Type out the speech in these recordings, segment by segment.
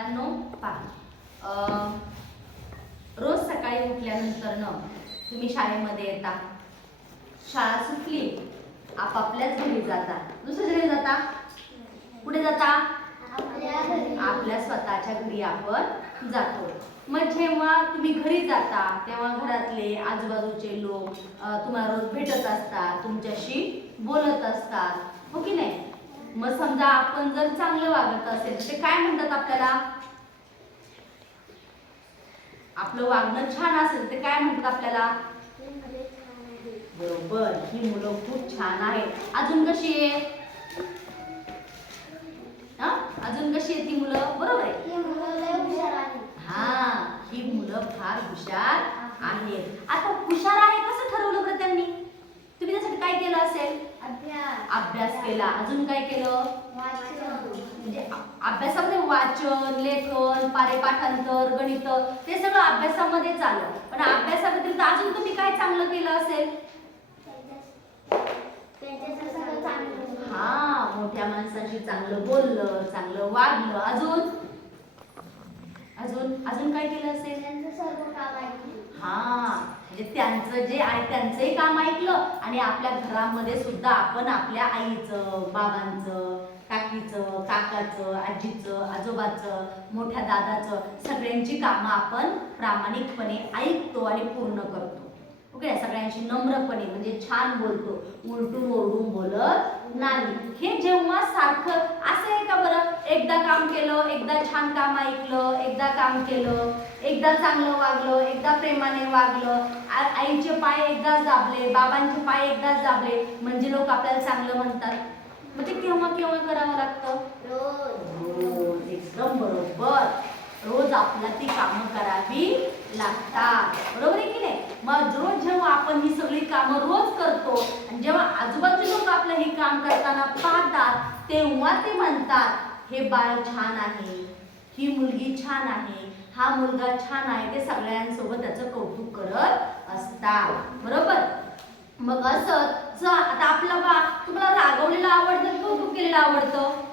पहा. रोज सकाळी उठल्यानंतर न तुम्ही शाळेमध्ये येता. शाळा सुटली आपापल्याच घरी जाता. दुसऱ्या घरी जाता? कुठे जाता? आपल्या स्वतःच्या घरी आपण जातो. मग जेव्हा तुम्ही घरी जाता तेव्हा घरातले आजूबाजूचे लोक तुम्हाला रोज भेटत असतात तुमच्याशी बोलत असतात. हो की नाही? मग समजा आपण जर चांगलं वागत असेल ते काय म्हणतात आपल्याला? आपलं वागणं छान असेल ते काय म्हणतात आपल्याला? बरोबर ही मुलं खूप छान आहेत. अजून कशी आहे? हा? अजून कशी आहेत ती मुलं? बरोबर आहे? हा ही मुलं फार हुशार आहेत. आता हुशार आहे कसं ठरवलं बरं त्यांनी तुम्ही त्यासाठी काय केलं असेल अभ्यास केला. अजून काय केलं? म्हणजे अभ्यासामध्ये वाचन लेखन पारे पाठांतर गणित ते सगळं अभ्यासामध्ये चाललं. पण अभ्यासाव्यतिरिक्त अजून तुम्ही काय चांगलं केलं असेल? हा मोठ्या माणसाशी चांगलं बोललं चांगलं वागलं. अजून? अजून अजून काय केलं असेल? हा म्हणजे त्यांचं जे आहे त्यांचंही काम ऐकलं आणि आपल्या घरामध्ये सुद्धा आपण आपल्या आईचं बाबांचं काकीचं काकाचं आजीचं आजोबाचं मोठ्या दादाचं सगळ्यांची कामं आपण प्रामाणिकपणे ऐकतो आणि पूर्ण करतो. ओके? सगळ्यांशी नम्रपणे म्हणजे छान बोलतो. उलटून ओरडून बोलत नाही. हे जेव्हा सारखं असं आहे का बरं? एकदा काम केलं एकदा छान काम ऐकलं एकदा काम केलं एकदा चांगलं वागलं एकदा प्रेमाने वागलं आईचे पाय एकदाच दाबले बाबांचे पाय एकदाच दाबले म्हणजे लोक आपल्याला चांगलं म्हणतात. ते केव्हा केव्हा करावं लागतं? एकदम बरोबर. रोज आपला ती कामं करावी लागतात. बरोबर आहे की नाही? मग रोज जेव्हा आपण ही सगळी कामं रोज करतो आणि जेव्हा आजूबाजूचे लोक आपलं हे काम करताना पाहतात तेव्हा ते म्हणतात हे बाळ छान आहे. ही मुलगी छान आहे. हा मुलगा छान आहे. ते सगळ्यांसोबत त्याचं कौतुक करत असतात. बरोबर? मग असं आता आपला बा तुम्हाला रागवलेलं आवडतं कौतुक केलेलं आवडतं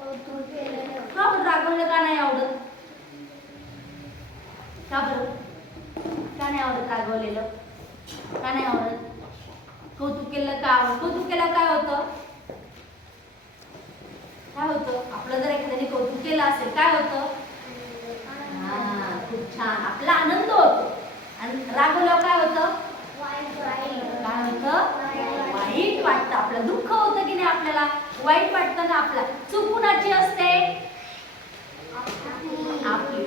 का बरं रागवलेलं का नाही आवडत का बरं का नाही का नाही आवडत? कौतुक केलं का आवडत? कौतुक केलं काय होतं? काय होतं? आपलं जर एखाद्याने कौतुक केलं असेल काय होतं? हा खूप छान. आपला आनंद होतो. आणि रागवलं काय होतं? काय होतं? वाईट वाटतं. आपलं दुःख होतं की नाही आपल्याला? वाईट वाटतं ना आपला. चूक कुणाची असते आपली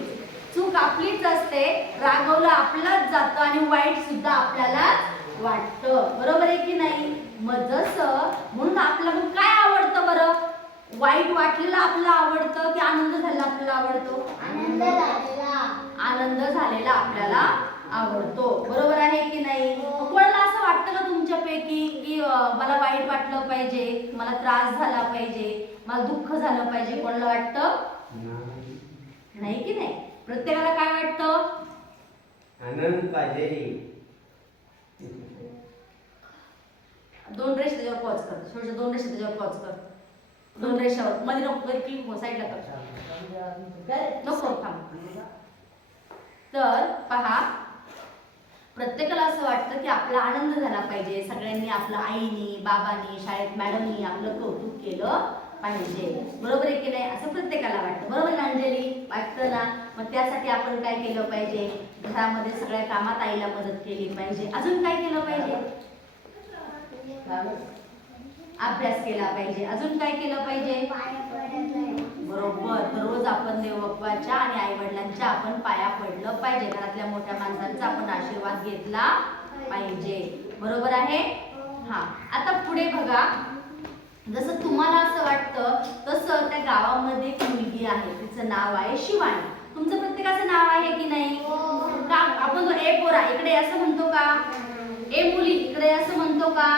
चूक आपलीच असते. रागवलं आपलाच जातं आणि वाईट सुद्धा आपल्याला वाटतं. बरोबर आहे की नाही? मग जसं म्हणून आपल्याला मग काय आवडतं बरं? वाईट वाटलेलं आपलं आवडतं की आनंद झालेला आपल्याला आवडतो? आनंद झालेला. आपल्याला आवडतो. बरोबर आहे की नाही? कोणाला असं वाटतं का तुमच्यापैकी की मला वाईट वाटलं पाहिजे मला त्रास झाला पाहिजे मला दुःख झालं पाहिजे? कोणाला वाटतं? नाही की नाही? प्रत्येकाला काय वाटतं? आनंद पाहिजे. दोन रेष त्याच्यावर पॉज कर. थोडस दोन रेषा त्याच्यावर पॉज कर. दोन रेषावर मध्ये नको मध्ये क्लिक हो साईडला कर. नको थांब. तर पहा प्रत्येकाला असं वाटतं की आपला आनंद झाला पाहिजे. सगळ्यांनी आपलं आईनी बाबांनी शाळेत मॅडमनी आपलं कौतुक केलं पाहिजे. बरोबर आहे की नाही? असं प्रत्येकाला वाटतं. बरोबर ना अंजली? वाटतं ना? मग त्यासाठी आपण काय केलं पाहिजे? घरामध्ये सगळ्या कामात आईला मदत केली पाहिजे. अजून काय केलं पाहिजे? अभ्यास केला पाहिजे. अजून काय केलं पाहिजे? बरोबर. दररोज आपण देवबाच्या आणि आई वडिलांच्या आपण पाया पडलं पाहिजे. घरातल्या मोठ्या माणसांचा आपण आशीर्वाद घेतला पाहिजे. बरोबर आहे? हा. आता पुढे बघा. जसं तुम्हाला असं वाटतं तसं त्या गावामध्ये एक मुलगी आहे. तिचं नाव आहे शिवानी. तुमचं प्रत्येकाचं नाव आहे की नाही? का आपण तो ए पोरा इकडे असं म्हणतो का? ए मुली इकडे असं म्हणतो का?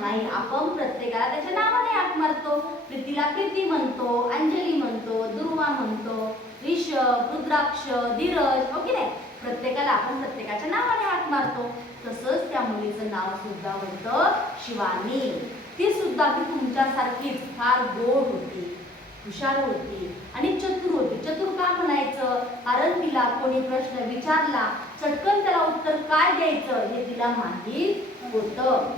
नाही. आपण प्रत्येकाला त्याच्या नावाने हाक मारतो. प्रीतीला प्रीती म्हणतो अंजली म्हणतो दुर्वा म्हणतो ऋषभ रुद्राक्ष धीरज हो की नाही? प्रत्येकाला आपण प्रत्येकाच्या नावाने हाक मारतो. तसंच त्या मुलीचं नाव सुद्धा होतं शिवानी. ती सुद्धा ती तुमच्यासारखीच फार गोड होती. हुशार होती. आणि चतुर होती. चतुर का म्हणायचं? तिला कोणी प्रश्न विचारला चटकन त्याला उत्तर काय द्यायचं हे तिला माहीत होतं.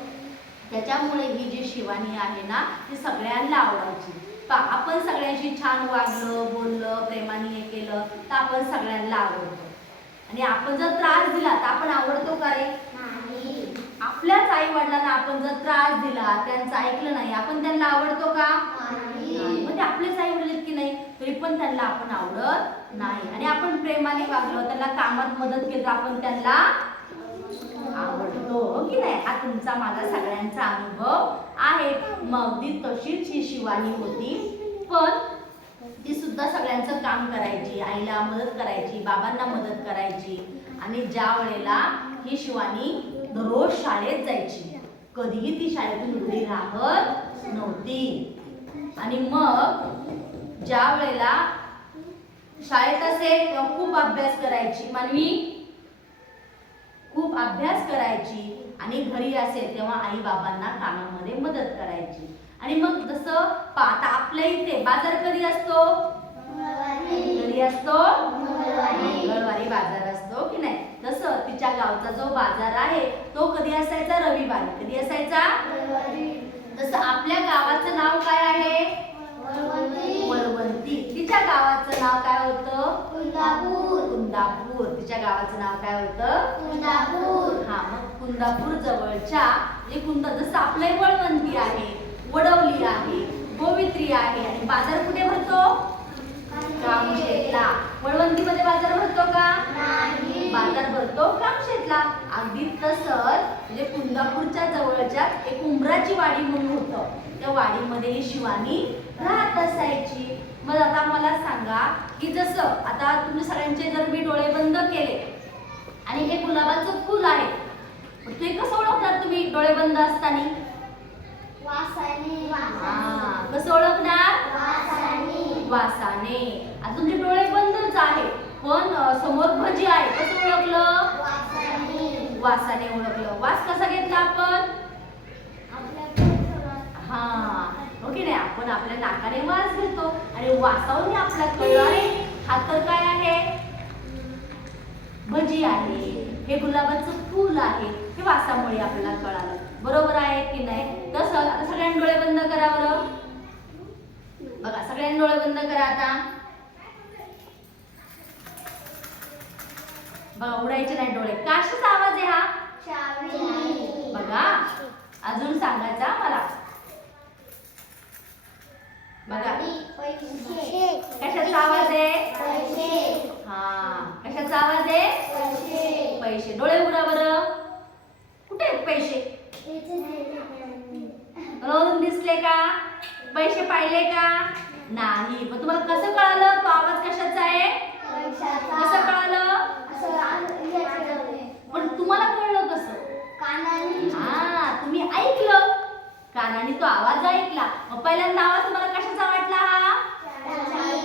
त्याच्यामुळे ही जी शिवानी आहे ना ती सगळ्यांना आवडायची. पा आपण सगळ्यांशी छान वागलं बोललं प्रेमाने हे केलं तर आपण सगळ्यांना आवडतो. आणि आपण जर त्रास दिला तर आपण आवडतो का रे आपल्याच आई वडिलांना आपण जर त्रास दिला त्यांचं ऐकलं नाही आपण त्यांना आवडतो का? आपलेच आई वडील की नाही तरी पण त्यांना आपण आवडत नाही. आणि आपण प्रेमाने वागलो त्यांना कामात मदत केली आपण त्यांना आवडतो. हो की नाही? हा तुमचा माझा सगळ्यांचा अनुभव आहे. मग ती तशीच ही शिवानी होती. पण ती सुद्धा सगळ्यांचं काम करायची आईला मदत करायची बाबांना मदत करायची. आणि ज्या वेळेला ही शिवानी दररोज शाळेत जायची कधीही ती शाळेतून उभी राहत नव्हती. आणि मग ज्या वेळेला शाळेत असेल तेव्हा खूप अभ्यास करायची. मानवी खूप अभ्यास करायची आणि घरी असेल तेव्हा आई बाबांना कामामध्ये मदत करायची. आणि मग जसं पा- आता आपल्या इथे बाजार कधी असतो? कधी असतो? मंगळवारी बाजार असतो हो की नाही? तसं तिच्या गावचा जो बाजार आहे तो कधी असायचा? रविवारी. कधी असायचा? तसं आपल्या गावाचं नाव काय आहे? तिच्या गावाचं नाव काय होतं? कुंदापूर. तिच्या गावाचं नाव काय होतं? हा मग कुंदापूर जवळच्या जे कुंद जसं आपलं वळवंती आहे वडवली आहे गोवित्री आहे आणि बाजार कुठे भरतो? कामशेतला वळवंतीमध्ये बाजार भरतो का? बाजार भरतो कामशेतला अगदी तसंच म्हणजे कुंदापूरच्या जवळच्या एक उंबराची वाडी म्हणून होतं. त्या वाडीमध्ये ही शिवानी राहत असायची. मग आता मला सांगा की जसं आता तुम्ही सगळ्यांचे जर मी डोळे बंद केले. आणि हे गुलाबाचं फुल आहे. ते कसं ओळखणार तुम्ही डोळे बंद असताना? कसं ओळखणार? वासाने. आता तुमचे डोळे बंदच आहे पण समोर भजी आहे. कसं ओळखलं? वासाने ओळखलं. वास कसा घेतला आपण? हा. ओके नाही? आपण आपल्या नाकाने वास घेतो. आणि वासावरून आपला कळलं अरे हा तर काय आहे? भजी आहे. हे गुलाबाचं फूल आहे. हे वासामुळे आपल्याला कळालं. बरोबर आहे की नाही? तसं आता सगळ्यांनी डोळे बंद करा बरं. बघा सगळ्यांनी डोळे बंद करा आता. उडायचे नाही डोळे. कशाचा आवाज आहे हा? बघा. अजून सांगायचा मला. बघा. कशाचा आवाज आहे? हा. कशाचा आवाज आहे? पैसे. डोळे उघडा बरं. कुठे आहेत पैसे? रोज दिसले का? पैसे पाहिले का? नाही. पण तुम्हाला कसं कळालं? तो आवाज कशाचा आहे? कसं कळालं? पण तुम्हाला कळलं कसं? हा तुम्ही ऐकलं. कानाने तो आवाज ऐकला. मग पहिल्यांदा आवाज तुम्हाला कशाचा वाटला हा?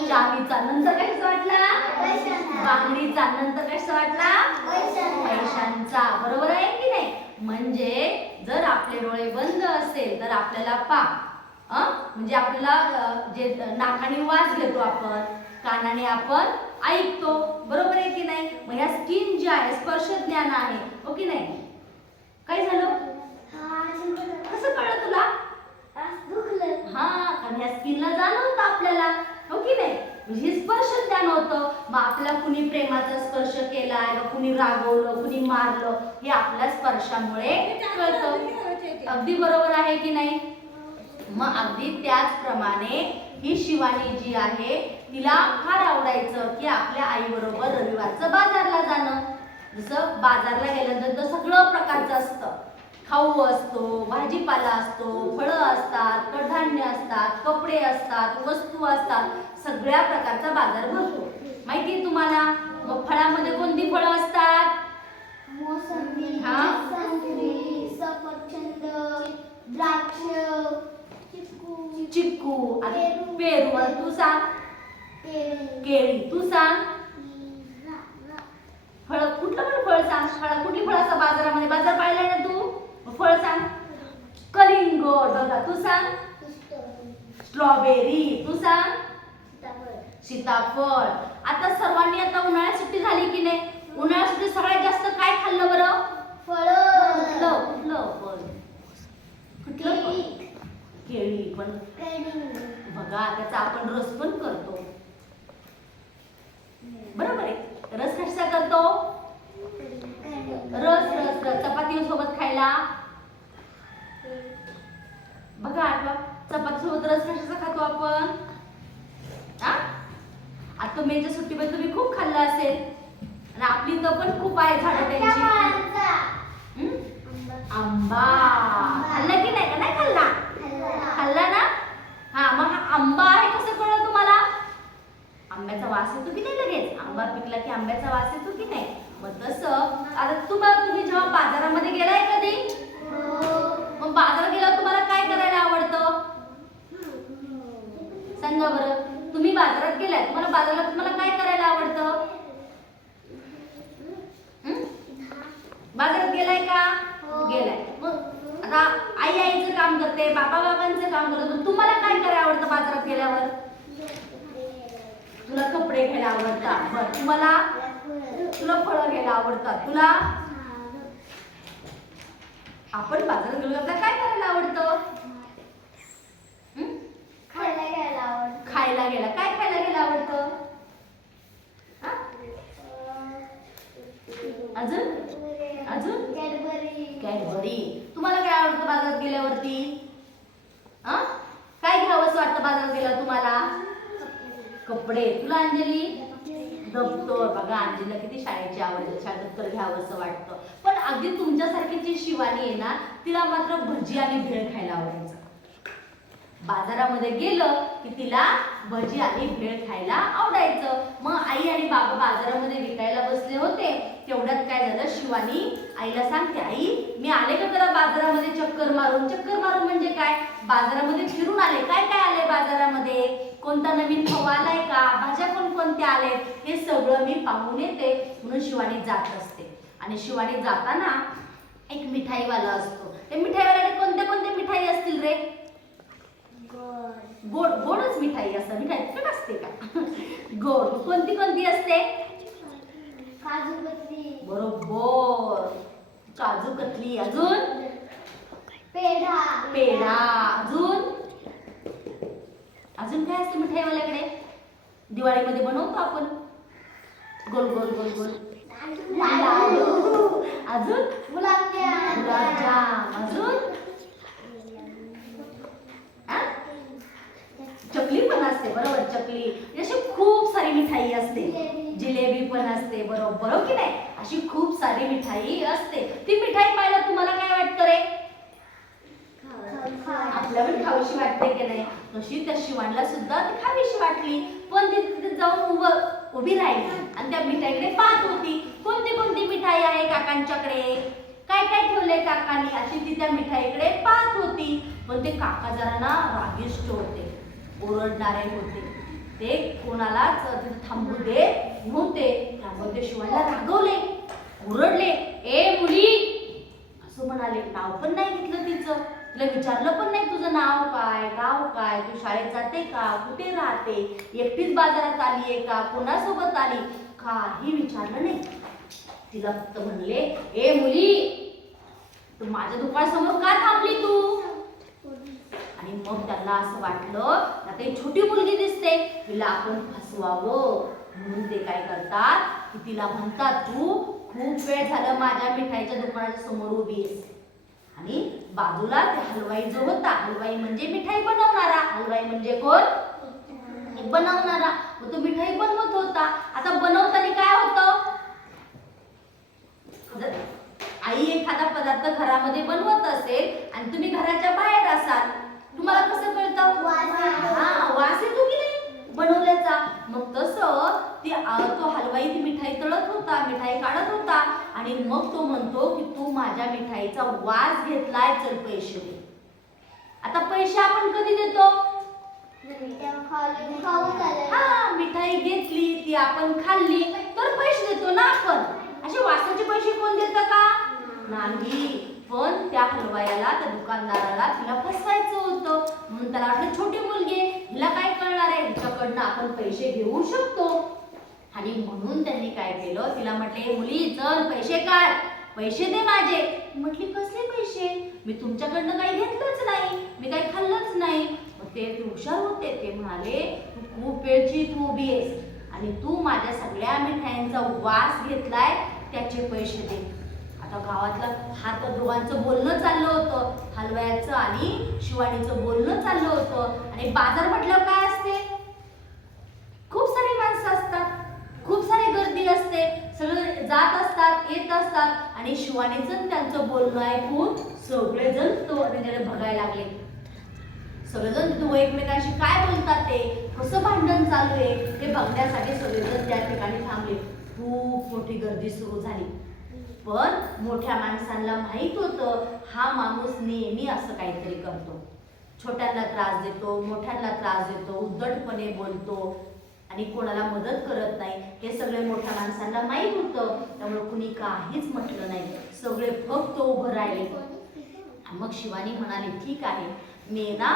चावीचा. नंतर कशाचा वाटला? बांगडीचा. नंतर कशाचा वाटला? पैशांचा. बरोबर आहे की नाही? म्हणजे जर आपले डोळे बंद असेल तर आपल्याला पा? म्हणजे आपल्याला जे नाकाने वास घेतो आपण कानाने आपण ऐकतो. बरोबर आहे की नाही? मग ह्या स्किन जे आहे स्पर्श ज्ञान आहे. हो की नाही? काय झालं? कसं कळलं तुला? हा कारण ह्या स्किनला जाणवतं आपल्याला. हो की नाही? म्हणजे स्पर्श ज्ञान होतं. मग आपल्याला कुणी प्रेमाचा स्पर्श केलाय का कुणी रागवलं कुणी मारलं हे आपल्या स्पर्शामुळे कळतं. अगदी बरोबर आहे की नाही? मग अगदी त्याचप्रमाणे ही शिवानी जी आहे तिला फार आवडायचं की आपल्या आई बरोबर रविवारचं बाजारला जाणं. जसं बाजारला गेल्यानंतर तर सगळं प्रकारचं असतं. खाऊ असतो भाजीपाला असतो फळं असतात कडधान्य असतात कपडे असतात वस्तू असतात. सगळ्या प्रकारचा बाजार भरतो. माहिती आहे तुम्हाला? मग फळामध्ये कोणती फळं असतात? मोसंबी हा? संत्री सफरचंद द्राक्ष चिकू चिक्कू आणि पेरू. तू सांग. केळी. तू सांग. फळ कुठलं पण फळ सांग. फळ कुठली फळ असतात बाजारामध्ये? बाजार पाहिलाय ना तू? फळ सांग. कलिंगड बघा तू सांग. स्ट्रॉबेरी. तू सांग. सीताफळ. आता सर्वांनी आता उन्हाळ्यात सुट्टी झाली उन्हाळ्यात सुद्धा सगळ्यात जास्त काय खाल्लं बरं? फळं कुठलं? कुठलं पण कुठलं? केळी. पण. बघा त्याचा आपण रस पण करतो. बरोबर आहे. रस कसा करतो? रस रस चपाती सोबत खायला? बघा आठवा. चपाती सोबत रस कशाचा खातो आपण? आता मेच्या सुट्टीमध्ये तुम्ही खूप खाल्लं असेल. आणि आपली तर पण खूप आहे झाडं त्या त्यांची? आंबा. खाल्ला की नाही का? नाही खाल्ला? खाल्ला. खाल्ला ना? हा मग हा आंबा आहे कसं कळलं तुम्हाला आंब्याचा वास येतो की नाही लगेच? आंबा पिकला की आंब्याचा वास येतो की नाही? मग तसं आता तुम्हाला तुम्ही जेव्हा बाजारामध्ये गेलाय कधी? मग बाजारात गेल्यावर तुम्हाला काय करायला आवडतं? सांगा बरं. तुम्ही बाजारात गेलाय तुम्हाला बाजारात तुम्हाला काय करायला आवडतं? बाजारात गेलाय का? गेलाय. मग आता आई आईचं काम करते बाबा बाबांचं काम करते तुम्हाला काय करायला आवडतं बाजारात गेल्यावर? तुला कपडे घ्यायला आवडतात बरं तुम्हाला तुला फळं घ्यायला आवडतात तुला आपण बाजारात गेलो आपल्याला काय करायला आवडतं? खायला घ्यायला आवडतं. खायला गेला काय खायला गेला आवडतं हा? अजून? कॅडबरी. कॅडबरी तुम्हाला काय आवडतं बाजारात गेल्यावरती हा काय घ्यावंसं वाटतं बाजारात गेल्यावर तुम्हाला कपडे तुला अंजली दप्तर बघा अंजलीला किती शाळेची आवड आहे शाळेत दप्तर घ्यावं असं वाटतं. पण अगदी तुमच्यासारखी जी शिवानी आहे ना तिला मात्र भजी आणि भेळ खायला आवडायचं. बाजारामध्ये गेलं की तिला भजी आणि भेळ खायला आवडायचं. मग आई आणि बाबा बाजारामध्ये विकायला बसले होते. तेवढ्यात काय झालं शिवानी आईला सांगते आई मी आले का जरा बाजारामध्ये? चक्कर मारून चक्कर मारून म्हणजे काय? बाजारामध्ये फिरून आले. काय काय आले बाजारामध्ये? कोणता नवीन खवा आलाय का? भाज्या कोण कोणत्या आले हे सगळं मी पाहून येते. म्हणून शिवानी जात असते. आणि शिवानी जाताना एक मिठाईवाला असतो. ते मिठाईवाल्याने कोणते कोणते मिठाई असतील रे? गोड. गोड गोडच मिठाई असं मिठाई तिखट असते का? गोड. कोणती कोणती असते? काजू कतली. बरोबर. काजू कतली. अजून? पेढा. पेढा. अजून? अजून काय असते मिठाईवाल्याकडे? दिवाळीमध्ये बनवतो आपण. गोल गोल गोल गोल. अजून? गुलाबजाम. अजून? चकली पण असते बरोबर चकली. अशी खूप सारी मिठाई असते. जिलेबी. पण असते बरोबर की नाही? अशी खूप सारी मिठाई असते. ती मिठाई पाहिलं तुम्हाला काय वाटतं रे? आपल्या पण खावीशी वाटते की नाही? तशी त्या शिवानला सुद्धा ती खावीशी वाटली. पण ती तिथे जाऊन उभं उभी राहिली. आणि त्या मिठाईकडे पाहत होती. कोणती कोणती मिठाई आहे काकांच्याकडे? काय काय ठेवले काकांनी? अशी ती त्या मिठाईकडे पाहत होती. पण ते काका जरा ना रागिष्ट होते. ओरडणारे होते. ते कोणालाच तिथे थांबू देत नव्हते. त्यामुळे ते शिवायला रागवले. ओरडले. ए मुली! असं म्हणाले. नाव पण नाही घेतलं तिचं. तिला विचारलं पण नाही तुझं नाव काय गाव काय तू शाळेत जाते का कुठे राहते एकटीच बाजारात आली आहे का कोणासोबत आली? काही विचारलं नाही. तिला फक्त म्हणले ए मुली तू माझ्या दुकानासमोर का थांबली तू? आणि मग त्याला असं वाटलं आता ही छोटी मुलगी दिसते तिला आपण फसवावं. म्हणून ते काय करतात की तिला म्हणतात तू खूप वेळ झालं माझ्या मिठाईच्या दुकानाच्या समोर उभी आहेस. आणि बाजूला ते हलवाई जो होता हलवाई म्हणजे मिठाई बनवणारा. हलवाई म्हणजे कोण? बनवणारा. तो मिठाई बनवत होता. आता बनवताना काय होतं? आई एखादा पदार्थ घरामध्ये बनवत असेल आणि तुम्ही घराच्या बाहेर असाल तुम्हाला कसं कळतं? वास येतो. हा की बनवल्याचा. मग तसं ती तो हलवाई ती मिठाई तळत होता मिठाई काढत होता आणि मग तो म्हणतो की तू माझ्या मिठाईचा वास घेतलाय चल पैसे दे. आता पैसे आपण कधी देतो. हा मिठाई घेतली ती आपण खाल्ली तर पैसे देतो ना आपण. असे वासाचे पैसे कोण देतं का? नाही. हलवायाला त्या दुकानदाराला तिला फसवायचं होतं. म्हणून त्याला वाटलं छोटी मुलगी हिला काय कळणार आहे? हिच्याकडनं आपण पैसे घेऊ शकतो. आणि म्हणून त्यांनी काय केलं? तिला म्हटले मुली चल पैसे काढ. पैसे दे माझे. म्हटली कसले पैसे? मी तुमच्याकडनं काही घेतलंच नाही. मी काही खाल्लंच नाही. मग ते हुशार होते. ते म्हणाले तू खूप वेळची तू उभी आहेस. आणि तू माझ्या सगळ्या मिठाईंचा वास घेतलाय त्याचे पैसे दे. आता गावातलं हात दोघांचं बोलणं चाललं होतं हलव्याचं आणि शिवानीचं बोलणं चाललं होतं. आणि बाजार म्हटलं काय असते? खूप सारी माणसं असतात खूप सारी गर्दी असते. सगळे जात असतात येत असतात. आणि शिवाणीचं त्यांचं बोलणं ऐकून सगळेजण तो त्याच्याकडे बघायला लागले. सगळेजण तो एकमेकांशी काय बोलतात ते? कसं भांडण चालू आहे? ते बघण्यासाठी सगळेजण त्या ठिकाणी थांबले. खूप मोठी गर्दी सुरू झाली. पण मोठ्या माणसांना माहीत होतं हा माणूस नेहमी असं काहीतरी करतो. छोट्यांना त्रास देतो मोठ्यांना त्रास देतो उद्धटपणे बोलतो आणि कोणाला मदत करत नाही. हे सगळे मोठ्या माणसांना माहीत होतं. त्यामुळे कुणी काहीच म्हटलं नाही. सगळे फक्त उभं राहिले. मग शिवानी म्हणाली ठीक आहे मी ना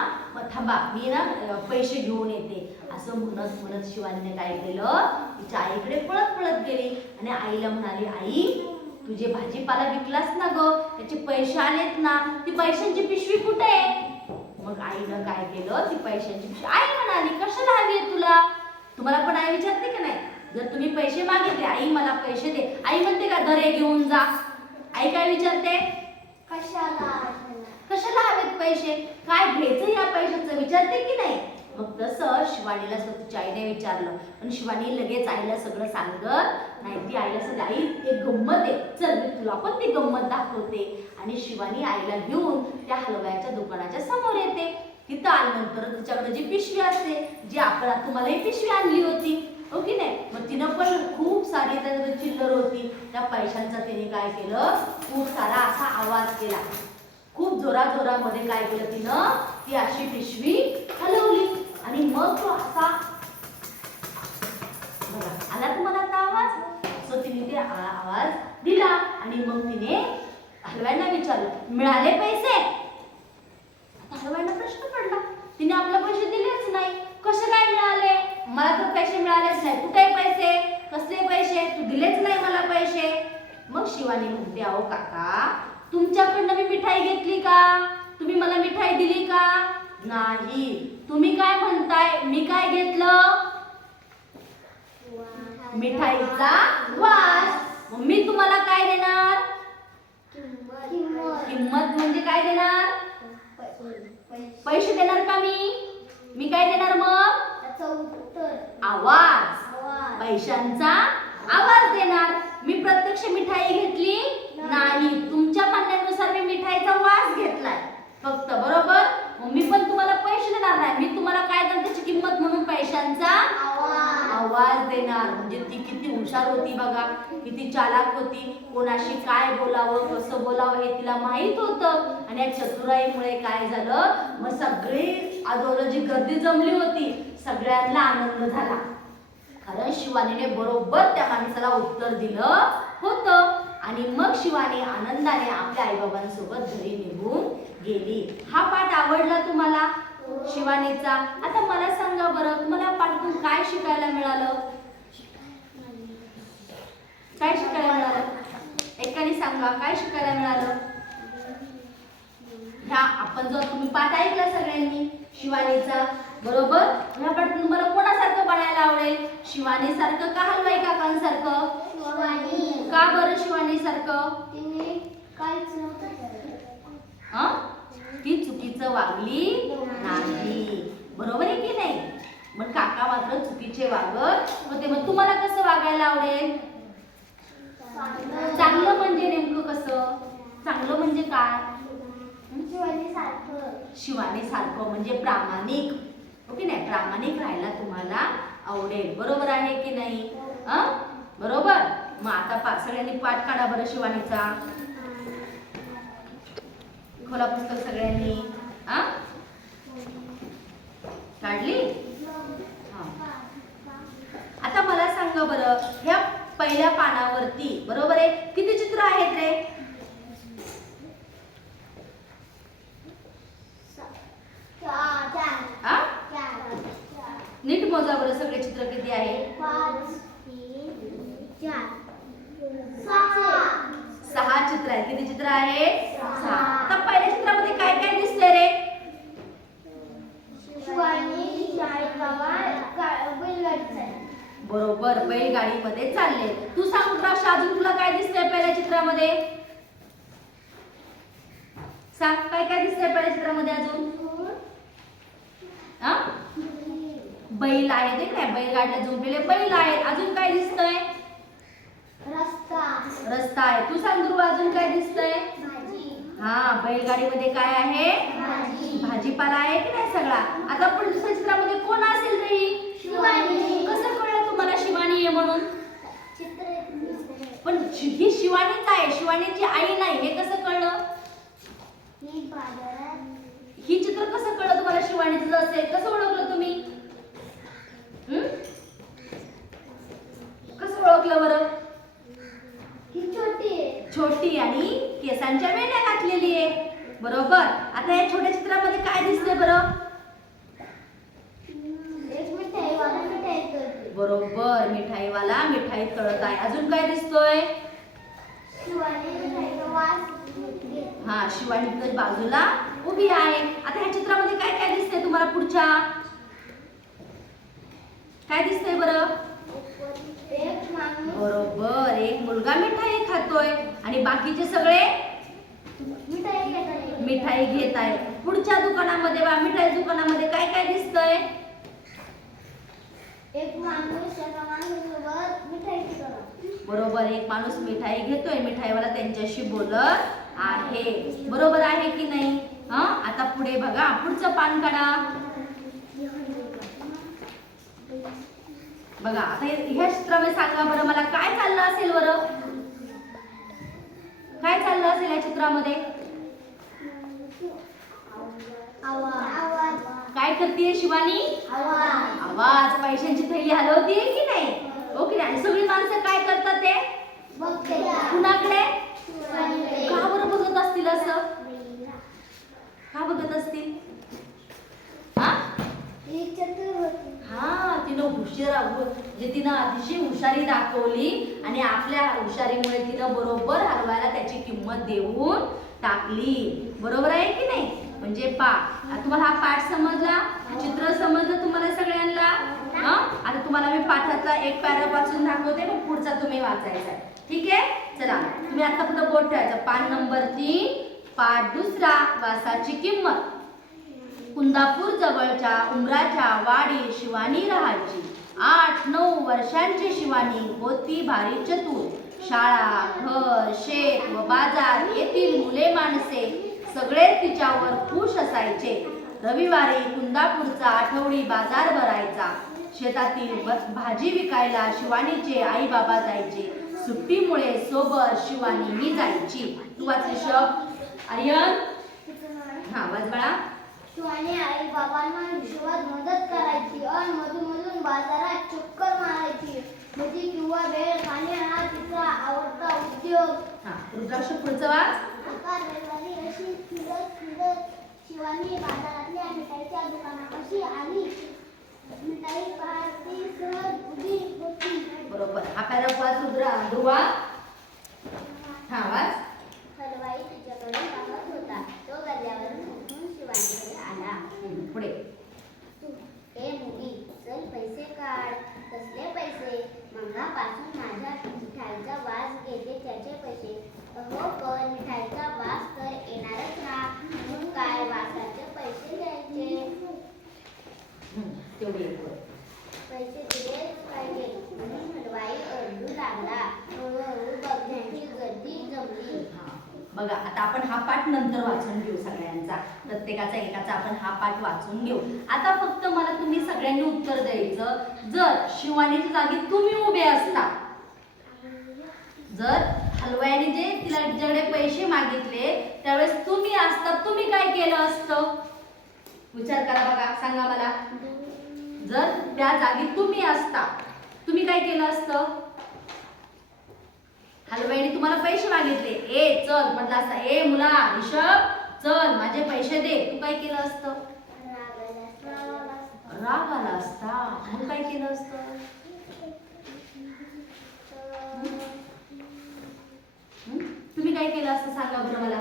थांबा मी ना पैसे घेऊन येते. असं म्हणत म्हणत शिवानीने काय केलं? तिच्या आईकडे पळत पळत गेली. आणि आईला म्हणाली आई तुझे भाजीपाला विकलास ना ग? त्याचे पैसे आलेत ना. ती पैशांची पिशवी कुठे आहे? मग आईनं काय केलं? ती पैशांची पिशवी आई म्हणाली कशाला हवी आहे तुला? तुम्हाला पण आई विचारते का नाही? जर तुम्ही पैसे मागितले आई मला पैसे दे. आई म्हणते का दरे घेऊन जा. आई काय विचारते? कशाला कशाला हवेत पैसे? काय घ्यायचं या पैशाचं? विचारते की नाही? मग तसं शिवानीला स्वतःच्या आईने विचारलं. पण शिवानी लगेच आईला सगळं सांगत नाही ती आईला सगळं आई एक गंमत आहे. चल मी तुला पण ती गंमत दाखवते. आणि शिवानी आईला घेऊन त्या हलव्याच्या दुकानाच्या समोर येते. तिथं आल्यानंतर तिच्याकडे जी पिशवी असते जी आपण तुम्हाला ही पिशवी आणली होती. हो की नाही? मग तिनं पण खूप सारी त्याच्यामध्ये चिल्लर होती. त्या पैशांचा तिने काय केलं? खूप सारा असा आवाज केला. खूप जोरा जोरामध्ये काय केलं तिनं? ती अशी पिशवी हलवली. आणि मग तो असा बघा आला तुम्हाला आता आवाज? सो तिने ते आवाज दिला आणि मग तिने हलव्यांना विचारलं मिळाले पैसे? आता हलव्यांना प्रश्न पडला. तिने आपले पैसे दिलेच नाही. कसे काय मिळाले? मला तर पैसे मिळालेच नाही. कुठे पैसे? कसले पैसे? तू दिलेच नाही मला पैसे. मग शिवानी म्हणते अहो काका तुमच्याकडनं मी मिठाई घेतली का? तुम्ही मला मिठाई दिली का? नाही. तुम्ही काय म्हणताय? मी काय घेतलं? मिठाईचा वास. मग मी तुम्हाला काय देणार? किंमत. किंमत म्हणजे काय देणार? पैसे देणार का मी? मी काय देणार मग? त्याचं उत्तर. आवाज. आवाज. पैशांचा आवाज देणार. मी प्रत्यक्ष मिठाई घेतली नाही तुमच्या म्हणण्यानुसार मी मिठाईचा वास घेतलाय फक्त बरोबर मग मी पण तुम्हाला पैसे देणार नाही मी तुम्हाला काय देणार त्याची किंमत म्हणून पैशांचा आवाज आवाज देणार म्हणजे ती किती हुशार होती बघा किती चालाक होती कोणाशी काय बोलावं कसं बोलावं हे तिला माहीत होतं. आणि या चतुराईमुळे काय झालं? मग सगळी आजूबाजूला जी गर्दी जमली होती सगळ्यांना आनंद झाला. कारण शिवानीने बरोबर त्या माणसाला उत्तर दिलं होतं. आणि मग शिवानी आनंदाने आपल्या आईबाबांसोबत घरी निघून गेली. हा पाठ आवडला तुम्हाला? शिवानीचा. आता मला सांगा बरं तुम्हाला या पाठातून काय शिकायला मिळालं? काय शिकायला मिळालं? एकाने सांगा काय शिकायला मिळालं? ह्या आपण जो तुम्ही पाठ ऐकला सगळ्यांनी शिवानीचा बरोबर? ह्या पाठातून तुम्हाला कोणासारखं बनायला आवडेल? शिवानी सारखं का हलवाई काकांसारखं? शिवानी. का बरं शिवानी सारखं. हं? ती चुकीचं वागली नाही. बरोबर आहे की नाही? मग काका मात्र चुकीचे वागत होते. मग तुम्हाला कसं वागायला आवडेल? चांगलं म्हणजे नेमकं कसं? चांगलं म्हणजे काय? शिवाने सारखं म्हणजे प्रामाणिक. हो ओके नाही? प्रामाणिक राहायला तुम्हाला आवडेल. बरोबर आहे की नाही? बरोबर? मग आता पा सगळ्यांनी पाठ काढा बरं शिवानीचा. खोला पुस्तक सगळ्यांनी काढली हा. आता मला सांगा बरं ह्या पहिल्या पानावरती बरोबर आहे? किती चित्र आहेत रे चार चार हा चार चार नीट मोजा बरं सगळे चित्र किती आहे पाच तीन चार सहा सहा चित्र आहेत किती चित्र आहेत सहा. सहा आता पहिल्या चित्रामध्ये काय काय दिसतंय रे शिवानी शाळेत बाबा बैलगाडी चालली बरोबर बैलगाडीमध्ये चालले तू सांग द्राक्ष अजून तुला काय दिसतंय पहिल्या चित्रामध्ये सांग काय काय दिसतंय पहिल्या चित्रामध्ये अजून बैल आहेत हे काय बैलगाडीला झोपलेले बैल आहेत. अजून काय दिसतंय? रस्ता. रस्ता आहे. तू सांग ध्रुव अजून काय दिसतंय? भाजी. हा बैलगाडीमध्ये काय आहे? भाजी. भाजीपाला आहे की नाही सगळा? आता आपण दुसऱ्या चित्रामध्ये कोण असेल रे? शिवानी. कसं कळलं तुम्हाला शिवानी आहे म्हणून? ही शिवानीच आहे. शिवानीची आई नाही. हे कसं कळलं? ही ही चित्र कसं कळलं तुम्हाला शिवानीचं असेल कसं ओळखलं तुम्ही? कसं ओळखलं बरं? ही छोटी आणि केसांच्या वेण्या घातलेली आहे. बरोबर? आता या छोट्या चित्रामध्ये काय दिसतंय बरं? बरोबर. मिठाईवाला मिठाई तळत आहे. अजून काय दिसतोय शिवानी मिठाईचा वास घेते. हा शिवानी तर बाजूला उभी आहे. आता ह्या चित्रामध्ये काय काय दिसतंय तुम्हाला पुढच्या? काय दिसतंय बरं? बरोबर एक मुलगा मिठाई खातोय आणि बाकीचे सगळे मिठाई घेत आहे. मिठाई घेत आहे पुढच्या दुकानामध्ये बा मिठाई दुकानामध्ये काय काय दिसतंय? एक माणूस एका माणसासोबत मिठाई घेतो बरोबर एक माणूस मिठाई घेतोय मिठाईवाला त्यांच्याशी बोलत आहे. बरोबर आहे की नाही? हा? आता पुढे बघा पुढचं पान काढा. बघा आता हे- ह्या चित्रामध्ये सांगा बरं मला काय चाललं असेल बरं? काय चाललं असेल या चित्रामध्ये? काय करते शिवानी? आवाज. आवाज. पैशांची थैली हलवतीये की नाही? हो की नाही? आणि सगळी माणसं काय करतात ते? कुणाकडे. का बरं बघत असतील असं? का बघत असतील? हा? ही हा तिनं हुशार म्हणजे तिनं अतिशय हुशारी दाखवली आणि आपल्या हुशारीमुळे तिनं बरोबर हरवायला त्याची किंमत देऊन टाकली. बरोबर आहे की नाही? म्हणजे पा. तुम्हाला हा पाठ समजला? चित्र समजलं तुम्हाला सगळ्यांना? आता तुम्हाला मी पाठातला एक पॅरा वाचून दाखवते मग पुढचा तुम्ही वाचायचा आहे. ठीक आहे? चला तुम्ही आता फक्त बोट ठेवायचं. पान नंबर तीन पाठ दुसरा वासाची किंमत. कुंदापूर जवळच्या उमराच्या वाडी शिवानी राहायची. आठ नऊ वर्षांची शिवानी होती भारी चतुर. शाळा घर शेत व बाजार येथील मुले माणसे. सगळे तिच्यावर खुश असायचे. रविवारी कुंदापूरचा आठवडी बाजार भरायचा. शेतातील भाजी विकायला शिवानीचे आई बाबा जायचे. सुट्टीमुळे सोबत शिवानी मी जायची. तू वाचले शब आर्यन? हा वाच बाळा. शिवानी आई बाबांना हिशोबात मदत करायची आणि मधून मधून बाजारात चक्कर मारायची. भजी किंवा भेळ खाणे हा तिचा आवडता उद्योग. हा रुद्राक्ष पुढचं वाच. रविवारी अशी फिरत फिरत शिवानी बाजारातल्या मिठाईच्या दुकानापाशी आली. मिठाई पाहती सहज उभी होती. बरोबर. हा पॅरा वाच रुद्रा. ध्रुवा हा वाच हलवाई तिच्याकडे पाहत होता तो गल्ल्यावर उठून शिवानीकडे आला हम्म, पुढे ए मुली चल पैसे काढ कसले पैसे मंगापासून माझ्या मिठाईचा वास घेते त्याचे पैसे हो पण मिठाईचा वास तर येणारच ना म्हणून काय वासाचे पैसे द्यायचे हम्म, तेवढी एक ओळ. पैसे दिलेच पाहिजे म्हणून हलवाई ओरडू लागला हळूहळू बघण्याची गर्दी जमली हा. बघा आता आपण हा पाठ नंतर वाचून घेऊ सगळ्यांचा प्रत्येकाचा एकाचा आपण हा पाठ वाचून घेऊ. आता फक्त मला तुम्ही सगळ्यांनी उत्तर द्यायचं. जर शिवानीच्या जागी तुम्ही उभे असता जर हलवाईने जे तिला तिच्याकडे पैसे मागितले त्यावेळेस तुम्ही असता तुम्ही काय केलं असतं? विचार करा बघा सांगा मला. जर त्या जागी तुम्ही असता तुम्ही काय केलं असतं? हलवाईने तुम्हाला पैसे मागितले. ए चल म्हटलं असता ए मुला ऋषभ चल माझे पैसे दे. तू काय केलं असतं? राग आला असता. मग काय केलं असतं? तुम्ही काय केलं असतं सांगा बरं मला.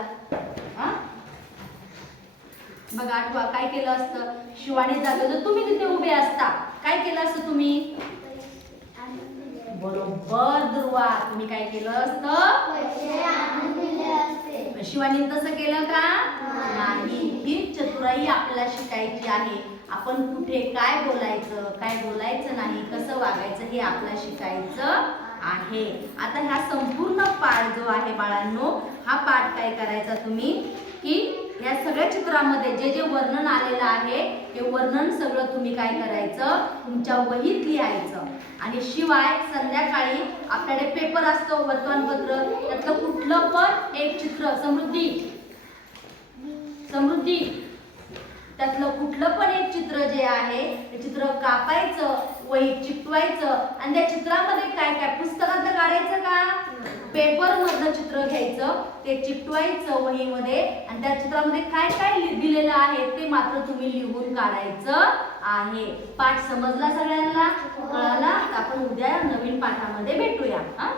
हा? बघा आठवा काय केलं असतं? शिवाने जागे जर तुम्ही तिथे उभे असता. काय केलं असतं तुम्ही? बरोबर दुर्वा. तुम्ही काय केलं असतं. शिवानी तसं केलं का? नाही. नाही. ही चतुराई आपल्याला शिकायची आहे. आपण कुठे काय बोलायचं काय बोलायचं नाही कसं वागायचं हे आपल्याला शिकायचं आहे. आता ह्या संपूर्ण पाठ जो आहे बाळांनो हा पाठ काय करायचा तुम्ही? की या सगळ्या चित्रामध्ये जे जे वर्णन आलेलं आहे ते वर्णन सगळं तुम्ही काय करायचं? तुमच्या वहीत लिहायचं. आणि शिवाय संध्याकाळी आपल्याकडे पेपर असतो वर्तमानपत्र. त्यातलं कुठलं पण एक चित्र समृद्धी. समृद्धी. त्यातलं कुठलं पण एक चित्र जे आहे ते चित्र कापायचं वहीत चिपटवायचं आणि त्या चित्रामध्ये काय काय? पुस्तकातलं काढायचं का? पेपर मधलं चित्र घ्यायचं ते चिकटवायचं वहीमध्ये आणि त्या चित्रामध्ये काय काय दिलेलं आहे ते मात्र तुम्ही लिहून काढायचं आहे. पाठ समजला सगळ्यांना? कळाला? आपण उद्या नवीन पाठामध्ये भेटूया. हा?